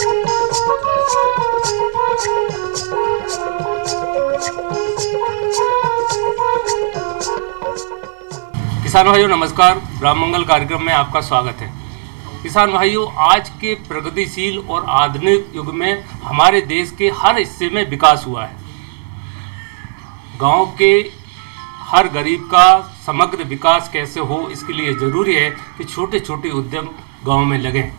किसान भाइयों नमस्कार, ग्राम मंगल कार्यक्रम में आपका स्वागत है। किसान भाइयों, आज के प्रगतिशील और आधुनिक युग में हमारे देश के हर हिस्से में विकास हुआ है। गांव के हर गरीब का समग्र विकास कैसे हो, इसके लिए ज़रूरी है कि छोटे छोटे उद्यम गांव में लगें।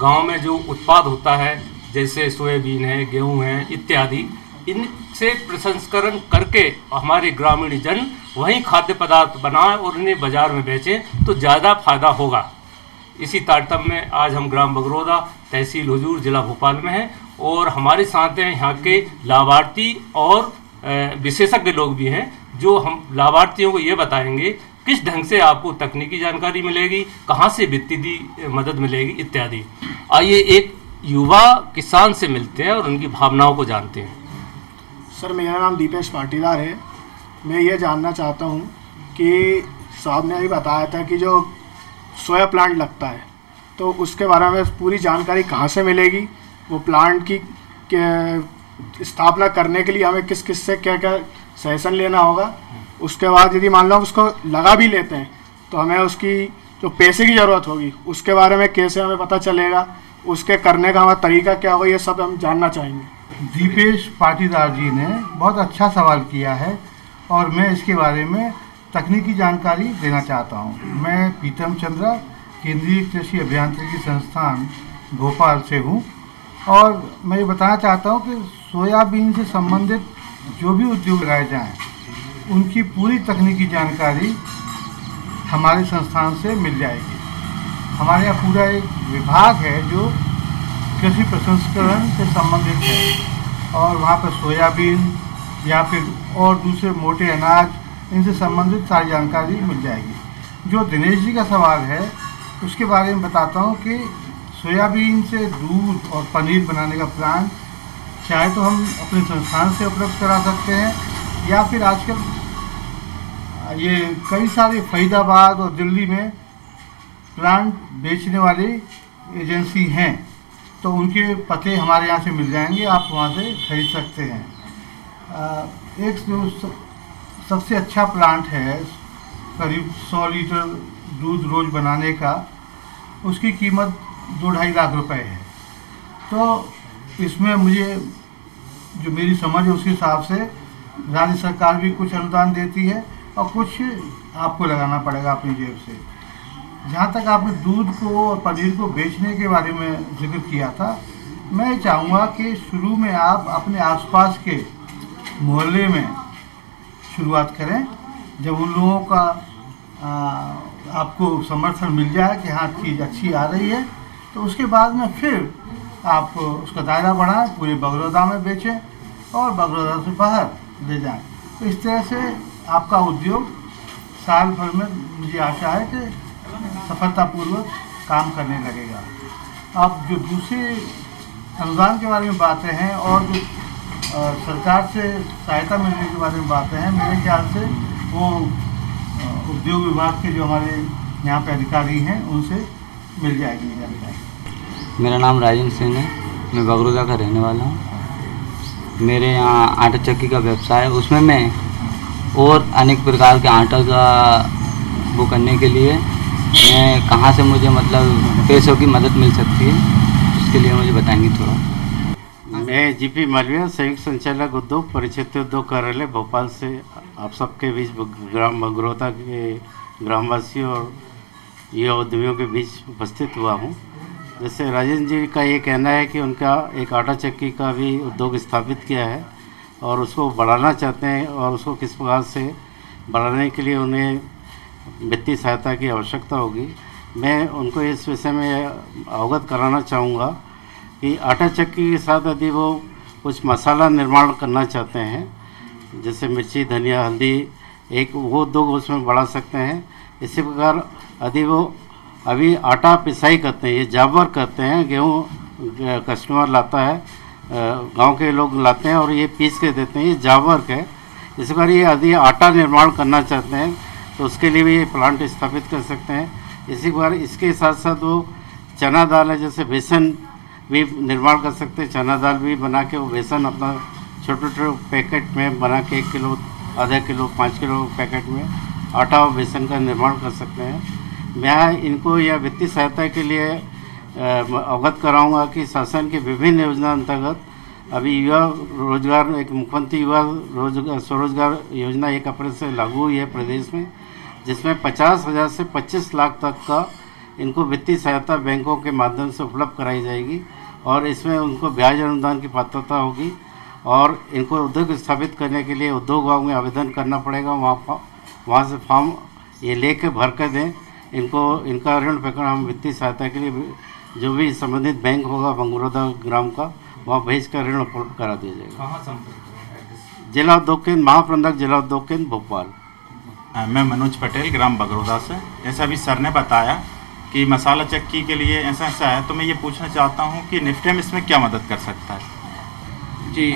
गांव में जो उत्पाद होता है जैसे सोयाबीन है, गेहूं है इत्यादि, इनसे प्रसंस्करण करके हमारे ग्रामीण जन वहीं खाद्य पदार्थ बनाएं और उन्हें बाजार में बेचें तो ज़्यादा फायदा होगा। इसी तारतम्य में आज हम ग्राम बगरौदा, तहसील हुजूर, जिला भोपाल में हैं और हमारे साथ हैं यहाँ के लाभार्थी और विशेषज्ञ लोग भी हैं, जो हम लाभार्थियों को ये बताएंगे किस ढंग से आपको तकनीकी जानकारी मिलेगी, कहाँ से वित्तीय मदद मिलेगी इत्यादि। आइए एक युवा किसान से मिलते हैं और उनकी भावनाओं को जानते हैं। सर, मेरा नाम दीपेश पाटीदार है। मैं ये जानना चाहता हूँ कि साहब ने अभी बताया था कि जो सोया प्लांट लगता है तो उसके बारे में पूरी जानकारी कहाँ से मिलेगी, वो प्लांट की स्थापना करने के लिए हमें किस किस से क्या क्या सजेशन लेना होगा। उसके बाद यदि मान लो उसको लगा भी लेते हैं तो हमें उसकी जो पैसे की ज़रूरत होगी उसके बारे में कैसे हमें पता चलेगा, उसके करने का हमारा तरीका क्या होगा, ये सब हम जानना चाहेंगे। दीपेश पाटीदार जी ने बहुत अच्छा सवाल किया है और मैं इसके बारे में तकनीकी जानकारी देना चाहता हूँ। मैं पीतम चंद्रा, केंद्रीय कृषि अभियांत्रिकी संस्थान भोपाल से हूँ और मैं ये बताना चाहता हूँ कि सोयाबीन से संबंधित जो भी उद्योग लगाए जाएँ उनकी पूरी तकनीकी जानकारी हमारे संस्थान से मिल जाएगी। हमारे यहाँ पूरा एक विभाग है जो कृषि प्रसंस्करण से संबंधित है और वहाँ पर सोयाबीन या फिर और दूसरे मोटे अनाज इनसे संबंधित सारी जानकारी मिल जाएगी। जो दिनेश जी का सवाल है उसके बारे में बताता हूँ कि सोयाबीन से दूध और पनीर बनाने का प्लांट चाहे तो हम अपने संस्थान से उपलब्ध करा सकते हैं या फिर आजकल ये कई सारे फरीदाबाद और दिल्ली में प्लांट बेचने वाली एजेंसी हैं, तो उनके पते हमारे यहाँ से मिल जाएंगे, आप वहाँ से खरीद सकते हैं। एक जो सबसे अच्छा प्लांट है करीब 100 लीटर दूध रोज़ बनाने का, उसकी कीमत 2-2.5 लाख रुपए है। तो इसमें मुझे जो मेरी समझ है उसके हिसाब से राज्य सरकार भी कुछ अनुदान देती है और कुछ आपको लगाना पड़ेगा अपनी जेब से। जहाँ तक आपने दूध को और पनीर को बेचने के बारे में जिक्र किया था, मैं चाहूँगा कि शुरू में आप अपने आसपास के मोहल्ले में शुरुआत करें। जब उन लोगों का आपको समर्थन मिल जाए कि हाँ चीज़ अच्छी आ रही है, तो उसके बाद में फिर आप उसका दायरा बढ़ाएं, पूरे बगरौदा में बेचें और बगरौदा से बाहर ले जाएं। तो इस तरह से आपका उद्योग साल भर में मुझे आशा है कि सफलतापूर्वक काम करने लगेगा। आप जो दूसरे अनुदान के बारे में बातें हैं और जो सरकार से सहायता मिलने के बारे में बातें हैं, मेरे ख्याल से वो उद्योग विभाग के जो हमारे यहाँ पे अधिकारी हैं उनसे मिल जाएगी जानकारी। मेरा नाम राजेंद्र सिंह है, मैं बगरौदा का रहने वाला हूँ। मेरे यहाँ आटा चक्की का व्यवसाय है, उसमें मैं और अनेक प्रकार के आटा का वो करने के लिए मैं कहाँ से मुझे मतलब पैसों की मदद मिल सकती है, इसके लिए मुझे बताएंगे थोड़ा। मैं जीपी मालविया, संयुक्त संचालक उद्योग परिक्षेत्र उद्योग कार्यालय भोपाल से आप सबके बीच ग्राम बगरौदा के ग्रामवासियों और युवा उद्यमियों के बीच उपस्थित हुआ हूँ। जैसे राजेंद्र जी का ये कहना है कि उनका एक आटा चक्की का भी उद्योग स्थापित किया है और उसको बढ़ाना चाहते हैं और उसको किस प्रकार से बढ़ाने के लिए उन्हें वित्तीय सहायता की आवश्यकता होगी। मैं उनको इस विषय में अवगत कराना चाहूँगा कि आटा चक्की के साथ यदि वो कुछ मसाला निर्माण करना चाहते हैं, जैसे मिर्ची, धनिया, हल्दी, एक वो उद्योग उसमें बढ़ा सकते हैं। इसी प्रकार यदि वो अभी आटा पिसाई करते हैं, ये जाब वर्क करते हैं, गेहूँ कस्टमर लाता है, गांव के लोग लाते हैं और ये पीस के देते हैं, ये जाब वर्क है। इस प्रकार ये यदि आटा निर्माण करना चाहते हैं तो उसके लिए भी ये प्लांट स्थापित कर सकते हैं। इसी प्रकार इसके साथ साथ वो चना दाल है, जैसे बेसन भी निर्माण कर सकते हैं। चना दाल भी बना के वो बेसन अपना छोटे छोटे पैकेट में बना के 1 किलो, आधा किलो, 5 किलो पैकेट में आटा और बेसन का निर्माण कर सकते हैं। मैं इनको यह वित्तीय सहायता के लिए अवगत कराऊंगा कि शासन की विभिन्न योजना अंतर्गत अभी युवा रोजगार, एक मुख्यमंत्री युवा स्वरोजगार योजना 1 अप्रैल से लागू हुई है प्रदेश में, जिसमें 50,000 से 25 लाख तक का इनको वित्तीय सहायता बैंकों के माध्यम से उपलब्ध कराई जाएगी और इसमें उनको ब्याज अनुदान की पात्रता होगी और इनको उद्योग स्थापित करने के लिए उद्योग विभाग में आवेदन करना पड़ेगा। वहाँ से फॉर्म ये लेके भर कर दें इनको, इनका ऋण प्रकरण हम वित्तीय सहायता के लिए जो भी संबंधित बैंक होगा बगरोदा ग्राम का, वहाँ भेज कर ऋण उपलब्ध करा दिया जाएगा। कहाँ संपर्क? जिला उद्योग केंद्र, महाप्रबंधक जिला उद्योग केंद्र भोपाल। मैं मनोज पटेल, ग्राम बगरोदा से। जैसा अभी सर ने बताया कि मसाला चक्की के लिए ऐसा है, तो मैं ये पूछना चाहता हूँ कि निफ्टेम इसमें क्या मदद कर सकता है? जी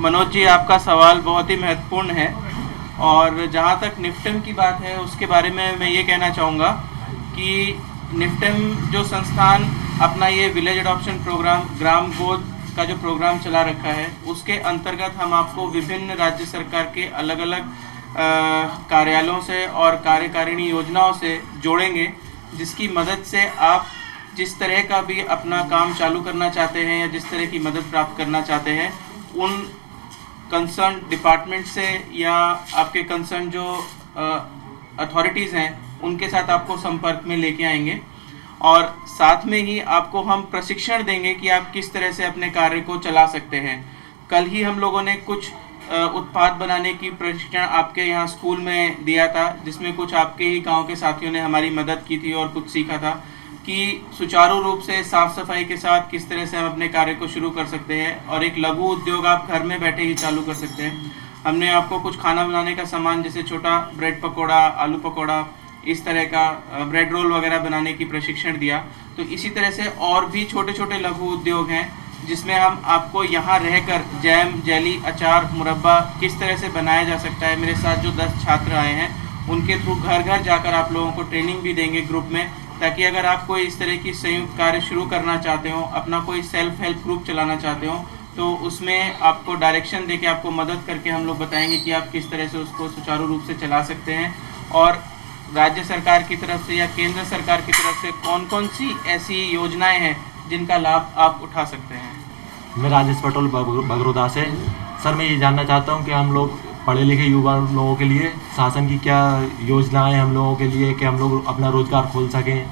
मनोज जी, आपका सवाल बहुत ही महत्वपूर्ण है और जहाँ तक निफ्टेम की बात है उसके बारे में मैं ये कहना चाहूँगा कि निफ्टेम जो संस्थान अपना ये विलेज अडॉप्शन प्रोग्राम, ग्राम गोद का जो प्रोग्राम चला रखा है, उसके अंतर्गत हम आपको विभिन्न राज्य सरकार के अलग अलग कार्यालयों से और कार्यकारिणी योजनाओं से जोड़ेंगे, जिसकी मदद से आप जिस तरह का भी अपना काम चालू करना चाहते हैं या जिस तरह की मदद प्राप्त करना चाहते हैं, उन कंसर्न डिपार्टमेंट से या आपके कंसर्न जो अथॉरिटीज़ हैं उनके साथ आपको संपर्क में लेके आएंगे और साथ में ही आपको हम प्रशिक्षण देंगे कि आप किस तरह से अपने कार्य को चला सकते हैं। कल ही हम लोगों ने कुछ उत्पाद बनाने की प्रशिक्षण आपके यहाँ स्कूल में दिया था, जिसमें कुछ आपके ही गांव के साथियों ने हमारी मदद की थी और कुछ सीखा था कि सुचारू रूप से साफ सफाई के साथ किस तरह से हम अपने कार्य को शुरू कर सकते हैं और एक लघु उद्योग आप घर में बैठे ही चालू कर सकते हैं। हमने आपको कुछ खाना बनाने का सामान जैसे छोटा ब्रेड पकौड़ा, आलू पकौड़ा, इस तरह का ब्रेड रोल वगैरह बनाने की प्रशिक्षण दिया। तो इसी तरह से और भी छोटे छोटे लघु उद्योग हैं जिसमें हम आपको यहाँ रहकर जैम, जेली, अचार, मुरब्बा किस तरह से बनाया जा सकता है। मेरे साथ जो 10 छात्र आए हैं उनके थ्रू घर घर जाकर आप लोगों को ट्रेनिंग भी देंगे ग्रुप में, ताकि अगर आप कोई इस तरह की संयुक्त कार्य शुरू करना चाहते हो, अपना कोई सेल्फ हेल्प ग्रुप चलाना चाहते हो, तो उसमें आपको डायरेक्शन देके आपको मदद करके हम लोग बताएंगे कि आप किस तरह से उसको सुचारू रूप से चला सकते हैं और राज्य सरकार की तरफ से या केंद्र सरकार की तरफ से कौन कौन सी ऐसी योजनाएं हैं जिनका लाभ आप उठा सकते हैं। मैं राजेश पटेल बगरोदा से। सर, मैं ये जानना चाहता हूँ कि हम लोग पढ़े लिखे युवा लोगों के लिए शासन की क्या योजनाएं हम लोगों के लिए कि हम लोग अपना रोजगार खोल सकें,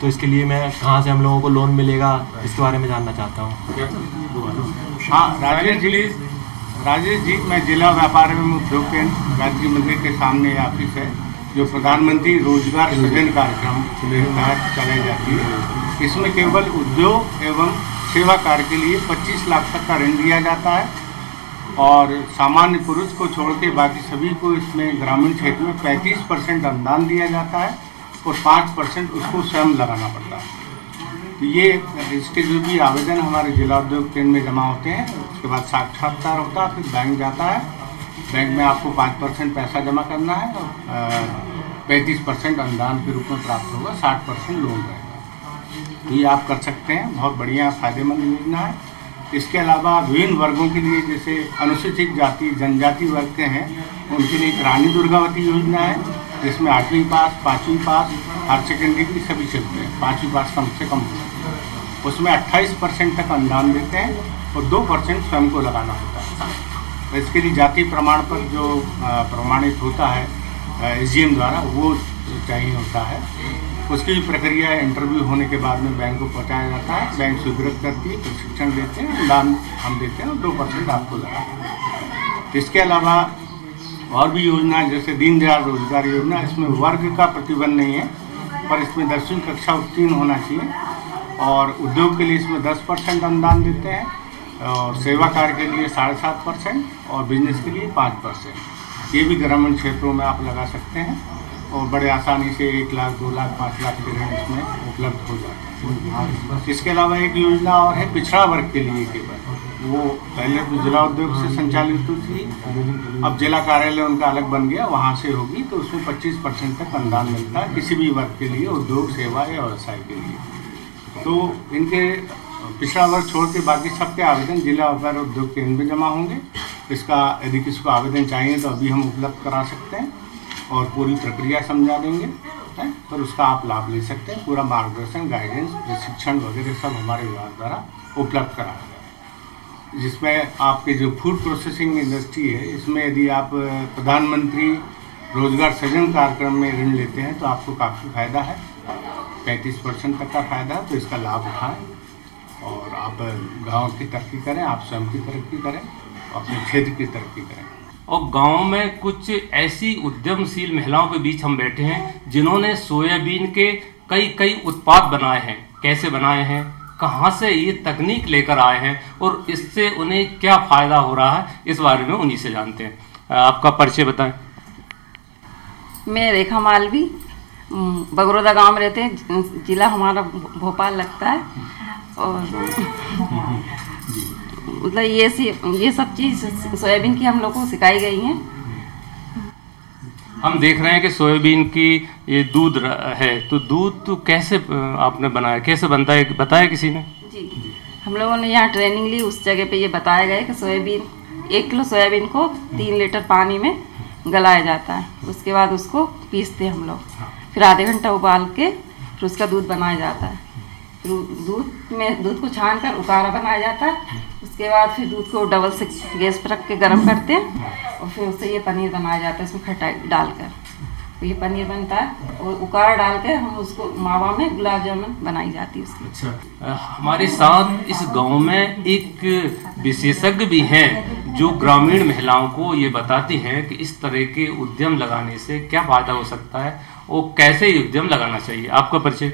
तो इसके लिए मैं कहाँ से हम लोगों को लोन मिलेगा, इसके बारे में जानना चाहता हूँ। हाँ, राजेश जी, मैं जिला व्यापार एवं उद्योग केंद्र राज्य मंदिर के सामने ऑफिस है जो प्रधानमंत्री रोजगार सृजन कार्यक्रम के तहत चलाई जाती है। इसमें केवल उद्योग एवं सेवा कार्य के लिए 25 लाख तक का ऋण दिया जाता है और सामान्य पुरुष को छोड़ के बाकी सभी को इसमें ग्रामीण क्षेत्र में 35% अनुदान दिया जाता है और 5% उसको स्वयं लगाना पड़ता है। तो ये इसके जो भी आवेदन हमारे जिला उद्योग केंद्र में जमा होते हैं, उसके बाद साक्षात्कार होता है, फिर बैंक जाता है। बैंक में आपको 5% पैसा जमा करना है और 35% अनुदान के रूप में प्राप्त होगा, 60% लोन रहेगा। ये आप कर सकते हैं, बहुत बढ़िया फ़ायदेमंद योजना है। इसके अलावा विभिन्न वर्गों के लिए, जैसे अनुसूचित जाति जनजाति वर्ग के हैं, उनके लिए रानी दुर्गावती योजना है, जिसमें 8वीं पास, 5वीं पास, हायर सेकेंडरी की सभी चलते हैं, 5वीं पास कम से कम। उसमें 28% तक अनुदान देते हैं और 2% स्वयं को लगाना होता है। तो इसके लिए जाति प्रमाण पत्र जो प्रमाणित होता है SGM द्वारा, वो चाहिए होता है। उसकी भी प्रक्रिया इंटरव्यू होने के बाद में बैंक को पहुंचाया जाता है, बैंक स्वीकृत करती है, प्रशिक्षण देते हैं, अनुदान हम देते हैं और 2% आपको लगाते हैं। इसके अलावा और भी योजनाएं जैसे दीनदयाल रोजगार योजना, इसमें वर्ग का प्रतिबंध नहीं है, पर इसमें 10वीं कक्षा उत्तीर्ण होना चाहिए और उद्योग के लिए इसमें 10% अनुदान देते हैं और सेवा कार्य के लिए 7.5% और बिजनेस के लिए 5%। ये भी ग्रामीण क्षेत्रों में आप लगा सकते हैं और बड़े आसानी से 1 लाख, 2 लाख, 5 लाख के ऋण इसमें उपलब्ध हो जाते हैं। इसके अलावा एक योजना और है पिछड़ा वर्ग के लिए केवल, वो पहले तो जिला उद्योग से संचालित थी, अब जिला कार्यालय उनका अलग बन गया, वहाँ से होगी। तो उसमें 25% तक अनुदान मिलता है किसी भी वर्ग के लिए, उद्योग, सेवा या व्यवसाय के लिए। तो इनके पिछड़ा वर्ग छोड़ के बाकी सबके आवेदन जिला व्यापार उद्योग केंद्र में जमा होंगे। इसका यदि किसी को आवेदन चाहिए तो अभी हम उपलब्ध करा सकते हैं और पूरी प्रक्रिया समझा देंगे, है, पर उसका आप लाभ ले सकते हैं। पूरा मार्गदर्शन, गाइडेंस, प्रशिक्षण वगैरह सब हमारे विभाग द्वारा उपलब्ध कराया गया है। जिसमें आपके जो फूड प्रोसेसिंग इंडस्ट्री है, इसमें यदि आप प्रधानमंत्री रोजगार सृजन कार्यक्रम में ऋण लेते हैं तो आपको काफ़ी फायदा है, 35% तक का फायदा है। तो इसका लाभ उठाएं और आप गांव की तरक्की करें, आप स्वयं की तरक्की करें, अपने क्षेत्र की तरक्की करें। और गांव में कुछ ऐसी उद्यमशील महिलाओं के बीच हम बैठे हैं जिन्होंने सोयाबीन के कई उत्पाद बनाए हैं। कैसे बनाए हैं, कहां से ये तकनीक लेकर आए हैं और इससे उन्हें क्या फ़ायदा हो रहा है, इस बारे में उन्हीं से जानते हैं। आपका परिचय बताएं। मैं रेखा मालवी, बगरोदा गांव में रहते हैं, जिला हमारा भोपाल लगता है। और मतलब ये सब चीज़ सोयाबीन की हम लोग को सिखाई गई हैं। हम देख रहे हैं कि सोयाबीन की ये दूध है, तो दूध तो कैसे आपने बनाया, कैसे बनता है, बताया किसी ने? जी, हम लोगों ने यहाँ ट्रेनिंग ली, उस जगह पे ये बताया गया कि सोयाबीन 1 किलो सोयाबीन को 3 लीटर पानी में गलाया जाता है। उसके बाद उसको पीसते हैं हम लोग, फिर आधे घंटा उबाल के फिर उसका दूध बनाया जाता है। फिर दूध को छान कर उकारा बनाया जाता है। उसके बाद फिर दूध को डबल से गैस पर रख के गर्म करते हैं और फिर उससे ये पनीर बनाया जाता है, इसमें खटाई डालकर। तो ये पनीर बनता है और उकारा डाल के हम उसको मावा में गुलाब जामुन बनाई जाती है उसकी। अच्छा, हमारे साथ इस गांव में एक विशेषज्ञ भी हैं जो ग्रामीण महिलाओं को ये बताती हैं कि इस तरह के उद्यम लगाने से क्या फायदा हो सकता है और कैसे ये उद्यम लगाना चाहिए। आपका परिचय?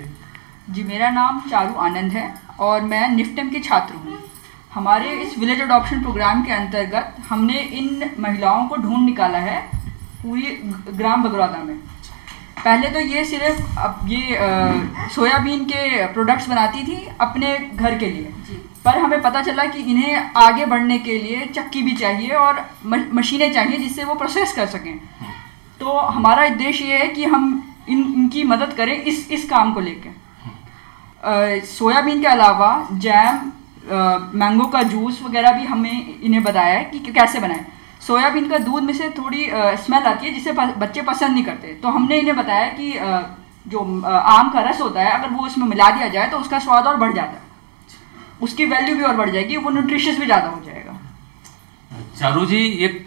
जी, मेरा नाम चारू आनंद है और मैं निफ्टेम की छात्र हूँ। हमारे इस विलेज अडॉप्शन प्रोग्राम के अंतर्गत हमने इन महिलाओं को ढूंढ निकाला है पूरी ग्राम बगरौदा में। पहले तो ये सिर्फ अब ये सोयाबीन के प्रोडक्ट्स बनाती थी अपने घर के लिए, पर हमें पता चला कि इन्हें आगे बढ़ने के लिए चक्की भी चाहिए और मशीनें चाहिए जिससे वो प्रोसेस कर सकें। तो हमारा उद्देश्य ये है कि हम इनकी मदद करें इस काम को लेकर। सोयाबीन के अलावा जैम, मैंगो का जूस वगैरह भी हमें इन्हें बताया है कि कैसे बनाएं। सोयाबीन का दूध में से थोड़ी स्मेल आती है जिसे बच्चे पसंद नहीं करते, तो हमने इन्हें बताया कि जो आम का रस होता है अगर वो इसमें मिला दिया जाए तो उसका स्वाद और बढ़ जाता है, उसकी वैल्यू भी और बढ़ जाएगी, वो न्यूट्रिशियस भी ज़्यादा हो जाएगा। चारू जी,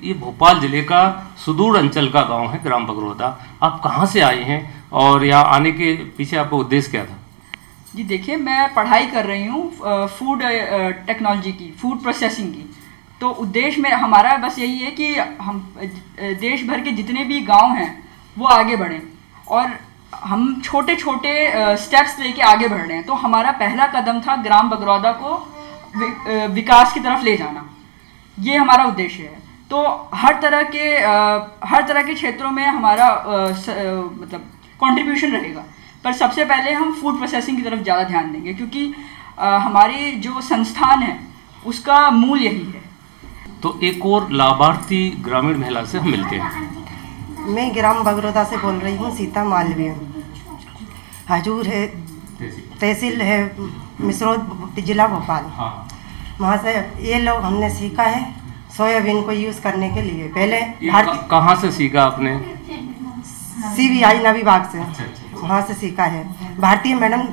ये भोपाल जिले का सुदूर अंचल का गांव है ग्राम बगरौदा। आप कहाँ से आए हैं और यहाँ आने के पीछे आपका उद्देश्य क्या था? जी देखिए, मैं पढ़ाई कर रही हूँ फूड टेक्नोलॉजी की, फूड प्रोसेसिंग की। तो उद्देश्य में हमारा बस यही है कि हम देश भर के जितने भी गांव हैं वो आगे बढ़ें और हम छोटे छोटे स्टेप्स लेके आगे बढ़ रहे हैं। तो हमारा पहला कदम था ग्राम बगरौदा को विकास की तरफ ले जाना, ये हमारा उद्देश्य है। तो हर तरह के क्षेत्रों में हमारा मतलब कंट्रीब्यूशन रहेगा, पर सबसे पहले हम फूड प्रोसेसिंग की तरफ ज़्यादा ध्यान देंगे क्योंकि हमारी जो संस्थान है उसका मूल यही है। तो एक और लाभार्थी ग्रामीण महिला से हम मिलते हैं। मैं ग्राम बगरौदा से बोल रही हूँ, सीता मालवीय। हजूर है, तहसील है मिसरोद, जिला भोपाल। वहाँ से ये लोग हमने सीखा है सोयाबीन को यूज़ करने के लिए। पहले कहाँ से सीखा आपने? CBI नवी बाग से। वहाँ से सीखा है। भारतीय मैडम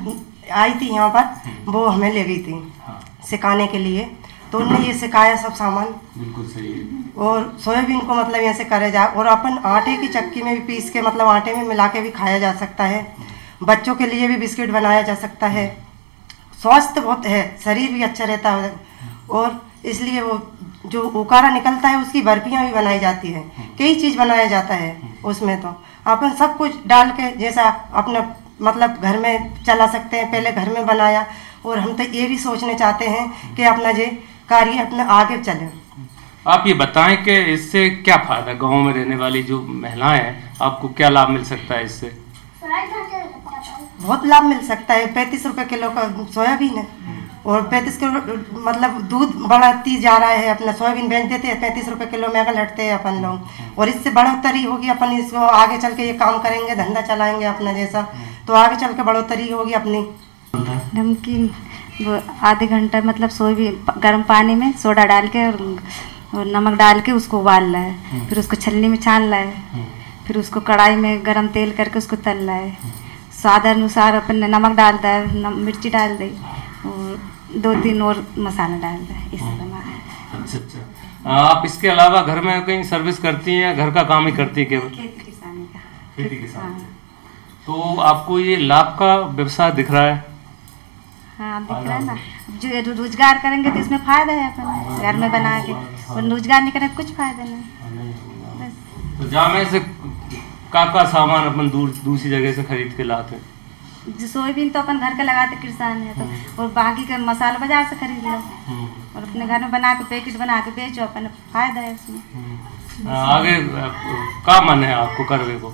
आई थी यहाँ पर, वो हमें ले गई थी सिखाने के लिए, तो उन्होंने ये सिखाया सब सामान। बिल्कुल सही है। और सोयाबीन को मतलब ऐसे करे जाए और अपन आटे की चक्की में भी पीस के मतलब आटे में मिला के भी खाया जा सकता है। बच्चों के लिए भी बिस्किट बनाया जा सकता है। स्वास्थ्य बहुत है, शरीर भी अच्छा रहता है और इसलिए वो जो उकारा निकलता है उसकी बर्फियाँ भी बनाई जाती है, कई चीज़ बनाया जाता है उसमें। तो अपन सब कुछ डाल के जैसा अपना मतलब घर में चला सकते हैं, पहले घर में बनाया। और हम तो ये भी सोचने चाहते हैं कि अपना ये कार्य अपना आगे चले। आप ये बताएं कि इससे क्या फायदा, गांव में रहने वाली जो महिलाएं हैं आपको क्या लाभ मिल सकता है इससे? बहुत लाभ मिल सकता है। 35 रुपये किलो का सोयाबीन है और 35 किलो मतलब दूध बढ़ती जा रहा है। अपना सोयाबीन बेच देते हैं 35 रुपये किलो में, अगर लटते हैं अपन लोग। और इससे बढ़ोतरी होगी, अपन इसको आगे चल के ये काम करेंगे, धंधा चलाएंगे अपना जैसा, तो आगे चल के बढ़ोतरी होगी अपनी। नमकीन वो आधे घंटा मतलब सोयाबीन गर्म पानी में सोडा डाल के और नमक डाल के उसको उबाल रहा है, फिर उसको छलनी में छान रहा है, फिर उसको कढ़ाई में गरम तेल करके उसको तल रहा है। स्वाद अनुसार अपन ने नमक डाल दिया, मिर्ची डाल दी और 2-3 और मसाला डाल दिया, इसे बना है। अच्छा। आप इसके अलावा घर में कहीं सर्विस करती हैं या घर का काम ही करती हैं केवल? खेती किसानी का। खेती किसानी। तो आपको ये लाभ का व्यवसाय दिख रहा है? हाँ दिख रहा है ना। जो रोजगार करेंगे तो इसमें फायदा है अपन घर में बना के, और रोजगार नहीं करेंगे कुछ फायदा नहीं। बस तो जहाँ में से का सामान अपन दूसरी जगह से खरीद के लाते हैं? जो सोयाबीन तो अपन घर के लगाते किसान है तो, और बाकी का मसाला बाजार से खरीद लो और अपने घर में बना के पैकेट बना के बेचो, अपन फायदा है उसमें। आगे का मन है आपको करने को?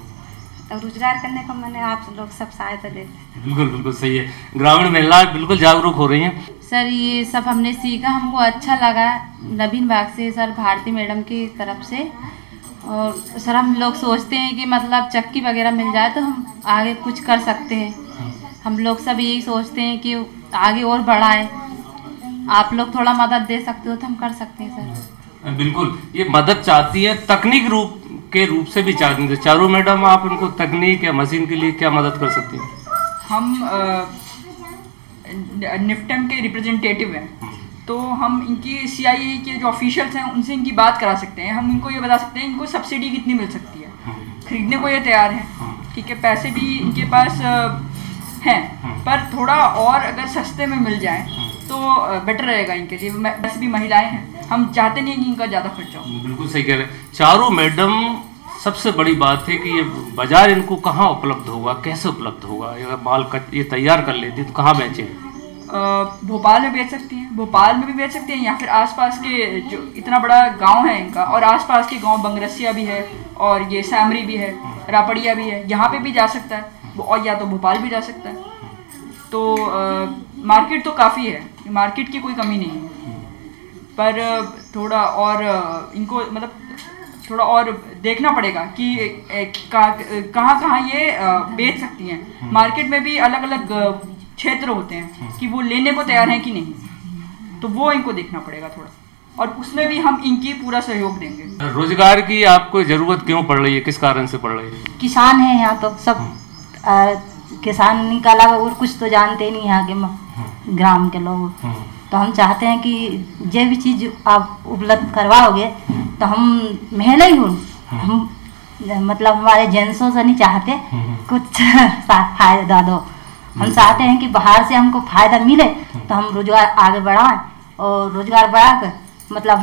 रोजगार करने का मन है, आप लोग सब सहायता देते। बिल्कुल बिल्कुल सही है। ग्रामीण महिलाएं बिल्कुल जागरूक हो रही हैं। सर ये सब हमने सीखा, हमको अच्छा लगा नवीन बाग से, सर भारती मैडम की तरफ से। और सर हम लोग सोचते हैं कि मतलब चक्की वगैरह मिल जाए तो हम आगे कुछ कर सकते हैं। हम लोग सब यही सोचते हैं कि आगे और बढ़ाएं। आप लोग थोड़ा मदद दे सकते हो तो हम कर सकते हैं सर। बिल्कुल, ये मदद चाहती है, तकनीक के रूप से भी चाहती है। चारू मैडम, आप इनको तकनीक या मशीन के लिए क्या मदद कर सकती हैं? हम निफ्टम के रिप्रेजेंटेटिव हैं, तो हम इनकी CII के जो ऑफिशियल्स हैं उनसे इनकी बात करा सकते हैं। हम इनको ये बता सकते हैं इनको सब्सिडी कितनी मिल सकती है, खरीदने को ये तैयार हैं, ठीक है, पैसे भी इनके पास हैं, पर थोड़ा और अगर सस्ते में मिल जाए तो बेटर रहेगा इनके लिए। वैसे भी महिलाएं हैं, हम चाहते नहीं कि इनका ज़्यादा खर्चा हो। बिल्कुल सही कह रहे हैं चारू मैडम। सबसे बड़ी बात है कि ये बाजार इनको कहाँ उपलब्ध होगा, कैसे उपलब्ध होगा? अगर माल ये तैयार कर लेती तो कहाँ बेचें? भोपाल में बेच सकती हैं, भोपाल में भी बेच सकती हैं, या फिर आसपास के जो इतना बड़ा गांव है इनका, और आसपास के गांव बंगरसिया भी है और ये सैमरी भी है, रापड़िया भी है, यहाँ पे भी जा सकता है, और या तो भोपाल भी जा सकता है। तो मार्केट तो काफ़ी है, मार्केट की कोई कमी नहीं है, पर थोड़ा और इनको मतलब थोड़ा और देखना पड़ेगा कि कहाँ ये बेच सकती हैं। मार्केट में भी अलग अलग क्षेत्र होते हैं कि वो लेने को तैयार हैं कि नहीं, तो वो इनको देखना पड़ेगा थोड़ा, और उसमें भी हम इनकी पूरा सहयोग देंगे। रोजगार की आपको जरूरत क्यों पड़ रही है, किस कारण से पड़ रही है? किसान है यहाँ तो सब, किसान के अलावा और कुछ तो जानते नहीं यहाँ के ग्राम के लोग। तो हम चाहते हैं कि जो भी चीज़ आप उपलब्ध करवाओगे तो हम महिला ही हूँ, हम मतलब हमारे जेंट्सों से नहीं चाहते कुछ फायदा दो। हम चाहते हैं कि बाहर से हमको फायदा मिले तो हम रोजगार आगे बढ़ाएं, और रोजगार बढ़ा कर मतलब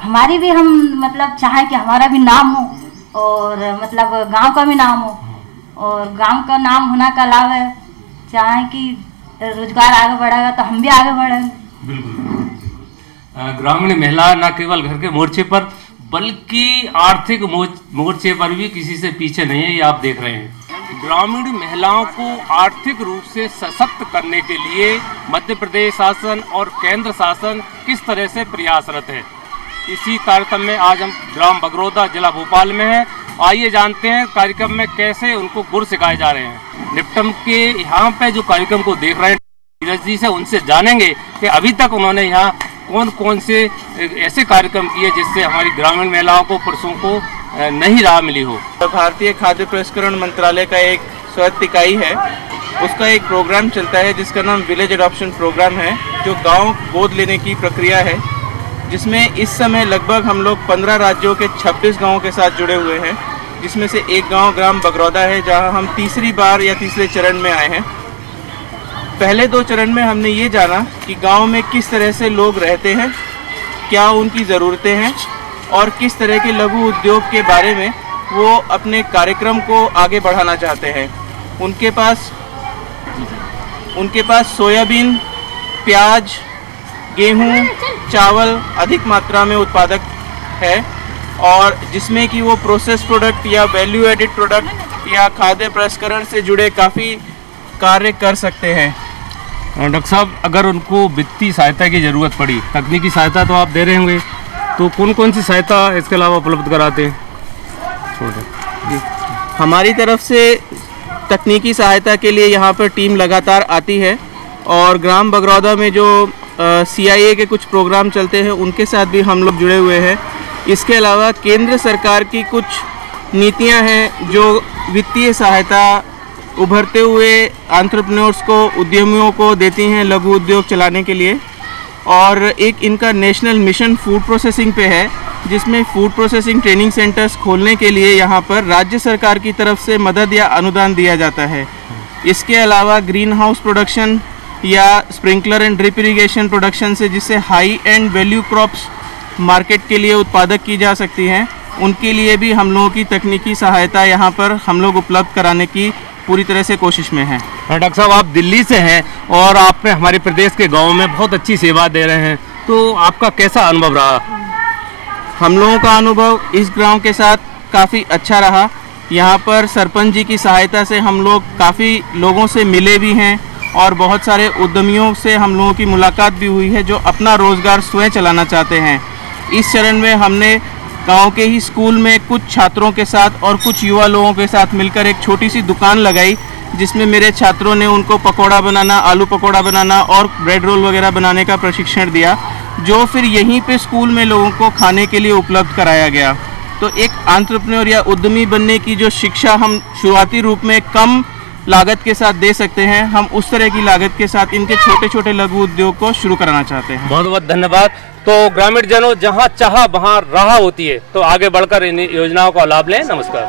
हमारी भी हम मतलब चाहें कि हमारा भी नाम हो, और मतलब गांव का भी नाम हो, और गांव का नाम होने का लाभ है। चाहें कि रोजगार आगे बढ़ेगा तो हम भी आगे बढ़ेंगे। बिल्कुल। ग्रामीण महिला न केवल घर के मोर्चे पर बल्कि आर्थिक मोर्चे पर भी किसी से पीछे नहीं है, ये आप देख रहे हैं। ग्रामीण महिलाओं को आर्थिक रूप से सशक्त करने के लिए मध्य प्रदेश शासन और केंद्र शासन किस तरह से प्रयासरत है, इसी कार्यक्रम में आज हम ग्राम बगरौदा जिला भोपाल में हैं। आइए जानते हैं कार्यक्रम में कैसे उनको गुर सिखाए जा रहे हैं। निफ्टम के यहाँ पे जो कार्यक्रम को देख रहे हैं नीरज जी से उनसे जानेंगे कि अभी तक उन्होंने यहाँ कौन कौन से ऐसे कार्यक्रम किए जिससे हमारी ग्रामीण महिलाओं को, पुरुषों को नहीं राह मिली हो। भारतीय खाद्य प्रसंस्करण मंत्रालय का एक स्वायत्त इकाई है, उसका एक प्रोग्राम चलता है जिसका नाम विलेज एडॉप्शन प्रोग्राम है, जो गांव गोद लेने की प्रक्रिया है, जिसमें इस समय लगभग हम लोग 15 राज्यों के 26 गाँवों के साथ जुड़े हुए हैं, जिसमें से एक गाँव ग्राम बगरौदा है जहाँ हम तीसरी बार या तीसरे चरण में आए हैं। पहले 2 चरण में हमने ये जाना कि गांव में किस तरह से लोग रहते हैं, क्या उनकी ज़रूरतें हैं, और किस तरह के लघु उद्योग के बारे में वो अपने कार्यक्रम को आगे बढ़ाना चाहते हैं। उनके पास सोयाबीन, प्याज, गेहूं, चावल अधिक मात्रा में उत्पादक है, और जिसमें कि वो प्रोसेस प्रोडक्ट या वैल्यू एडिड प्रोडक्ट या खाद्य प्रसंस्करण से जुड़े काफ़ी कार्य कर सकते हैं। डॉक्टर साहब, अगर उनको वित्तीय सहायता की ज़रूरत पड़ी, तकनीकी सहायता तो आप दे रहे होंगे, तो कौन कौन सी सहायता इसके अलावा उपलब्ध कराते हैं? हमारी तरफ से तकनीकी सहायता के लिए यहाँ पर टीम लगातार आती है, और ग्राम बगरौदा में जो CIA के कुछ प्रोग्राम चलते हैं उनके साथ भी हम लोग जुड़े हुए हैं। इसके अलावा केंद्र सरकार की कुछ नीतियां हैं जो वित्तीय सहायता उभरते हुए एंटरप्रेन्योर्स को, उद्यमियों को देती हैं लघु उद्योग चलाने के लिए। और एक इनका नेशनल मिशन फूड प्रोसेसिंग पे है, जिसमें फूड प्रोसेसिंग ट्रेनिंग सेंटर्स खोलने के लिए यहाँ पर राज्य सरकार की तरफ से मदद या अनुदान दिया जाता है। इसके अलावा ग्रीन हाउस प्रोडक्शन या sprinkler and drip irrigation production से जिससे high and value crops market के लिए उत्पादक की जा सकती हैं, उनके लिए भी हम लोगों की तकनीकी सहायता यहाँ पर हम लोग उपलब्ध कराने की पूरी तरह से कोशिश में हैं। डॉक्टर साहब, आप दिल्ली से हैं और आपने हमारे प्रदेश के गाँव में बहुत अच्छी सेवा दे रहे हैं, तो आपका कैसा अनुभव रहा? हम लोगों का अनुभव इस गांव के साथ काफ़ी अच्छा रहा। यहाँ पर सरपंच जी की सहायता से हम लोग काफ़ी लोगों से मिले भी हैं और बहुत सारे उद्यमियों से हम लोगों की मुलाकात भी हुई है जो अपना रोज़गार स्वयं चलाना चाहते हैं। इस चरण में हमने गांव के ही स्कूल में कुछ छात्रों के साथ और कुछ युवा लोगों के साथ मिलकर एक छोटी सी दुकान लगाई, जिसमें मेरे छात्रों ने उनको पकौड़ा बनाना, आलू पकौड़ा बनाना और ब्रेड रोल वगैरह बनाने का प्रशिक्षण दिया, जो फिर यहीं पे स्कूल में लोगों को खाने के लिए उपलब्ध कराया गया। तो एक एंटरप्रेन्योर या उद्यमी बनने की जो शिक्षा हम शुरुआती रूप में कम लागत के साथ दे सकते हैं, हम उस तरह की लागत के साथ इनके छोटे छोटे लघु उद्योग को शुरू कराना चाहते हैं। बहुत बहुत धन्यवाद। तो ग्रामीण जनों, जहाँ चाह वहाँ राह होती है, तो आगे बढ़कर इन योजनाओं का लाभ लें। नमस्कार।